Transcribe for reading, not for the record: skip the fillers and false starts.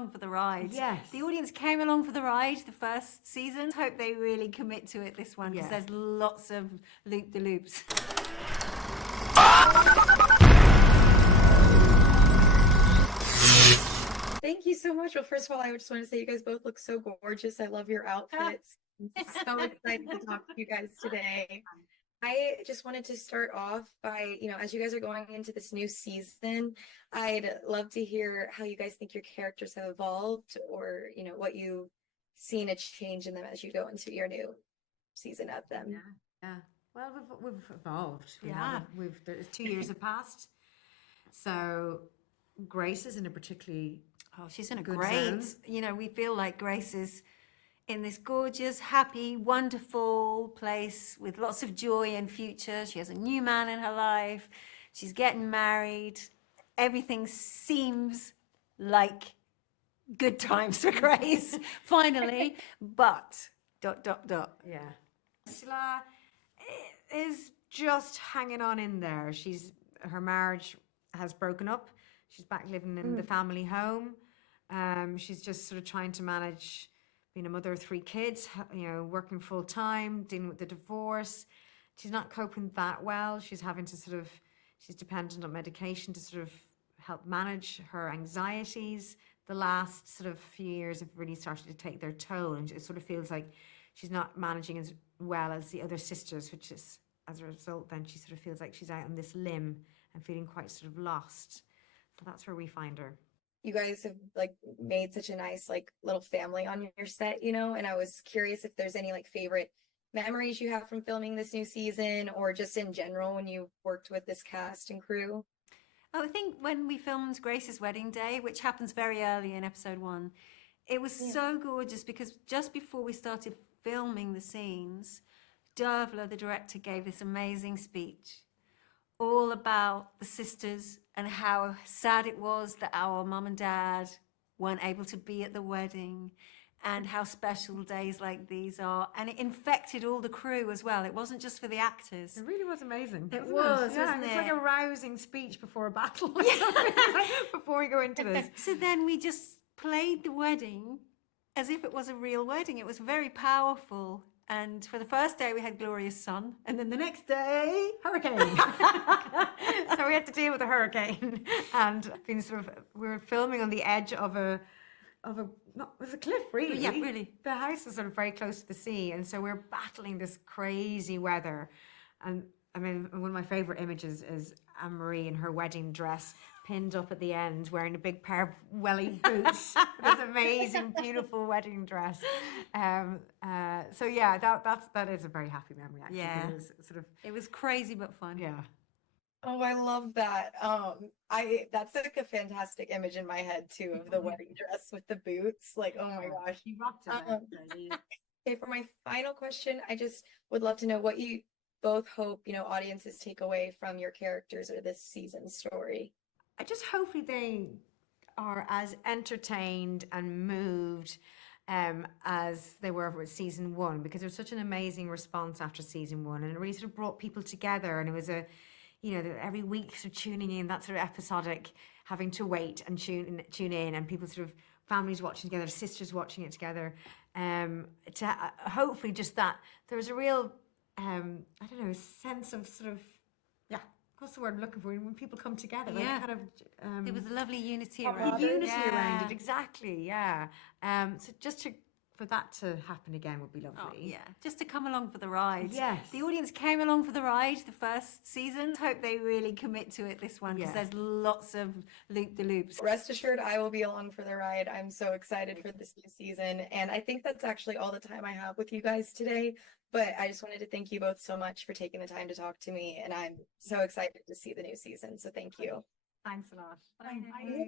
along for the ride. Yes. The audience came along for the ride the first season. Hope they really commit to it this one, because there's lots of loop-the-loops. Thank you so much. Well, first of all, I just want to say you guys both look so gorgeous. I love your outfits. I'm so excited to talk to you guys today. I just wanted to start off by, as you guys are going into this new season, I'd love to hear how you guys think your characters have evolved, or, what you've seen a change in them as you go into your new season of them. Yeah. Well, we've evolved. There's 2 years have passed. So Grace is in a particularly she's in a good great zone. We feel like Grace is in this gorgeous, happy, wonderful place with lots of joy and future. She has a new man in her life. She's getting married. Everything seems like good times for Grace, finally. But ... Yeah. Ursula is just hanging on in there. Her marriage has broken up. She's back living in the family home. She's just sort of trying to manage being a mother of 3 kids, working full time, dealing with the divorce. She's not coping that well. She's dependent on medication to sort of help manage her anxieties. The last sort of few years have really started to take their toll, and it sort of feels like she's not managing as well as the other sisters, which is, as a result, then she sort of feels like she's out on this limb and feeling quite sort of lost. So that's where we find her. You guys have made such a nice little family on your set, and I was curious if there's any favorite memories you have from filming this new season, or just in general when you worked with this cast and crew. I think when we filmed Grace's wedding day, which happens very early in episode 1, it was so gorgeous, because just before we started filming the scenes, Dervla, the director, gave this amazing speech all about the sisters and how sad it was that our mum and dad weren't able to be at the wedding, and how special days like these are. And it infected all the crew as well. It wasn't just for the actors. It really was amazing. It was, Yeah, wasn't it's it? like a rousing speech before a battle before we go into this. So then we just played the wedding as if it was a real wedding. It was very powerful. And for the first day, we had glorious sun. And then the next day, Hurricane. So we had to deal with a hurricane. And we were filming on the edge of it was a cliff, really. Yeah, really. The house is sort of very close to the sea. And so we're battling this crazy weather. And I mean, one of my favorite images is Anne-Marie in her wedding dress, pinned up at the end, wearing a big pair of welly boots. This amazing, beautiful wedding dress. So yeah, that is a very happy memory. Actually. Yeah. It was it was crazy but fun. Yeah. Oh, I love that. That's a fantastic image in my head too, of the wedding dress with the boots. Oh my gosh. She rocked it. Okay, for my final question, I just would love to know what you both hope, audiences take away from your characters or this season's story. I just hopefully they are as entertained and moved as they were with season 1, because there was such an amazing response after season 1, and it really sort of brought people together. And it was every week sort of tuning in, that sort of episodic, having to wait and tune in, and people sort of families watching together, sisters watching it together. To hopefully just that there was a real sense of sort of what's the word I'm looking for, when people come together. Yeah. Kind of, there was a lovely unity around it. Unity around it, exactly, yeah. So just for that to happen again would be lovely. Oh, yeah, just to come along for the ride. Yes. The audience came along for the ride the first season. Hope they really commit to it this one, because there's lots of loop-the-loops. Rest assured, I will be along for the ride. I'm so excited for this new season. And I think that's actually all the time I have with you guys today. But I just wanted to thank you both so much for taking the time to talk to me. And I'm so excited to see the new season. So thank you. Thanks a lot. Bye.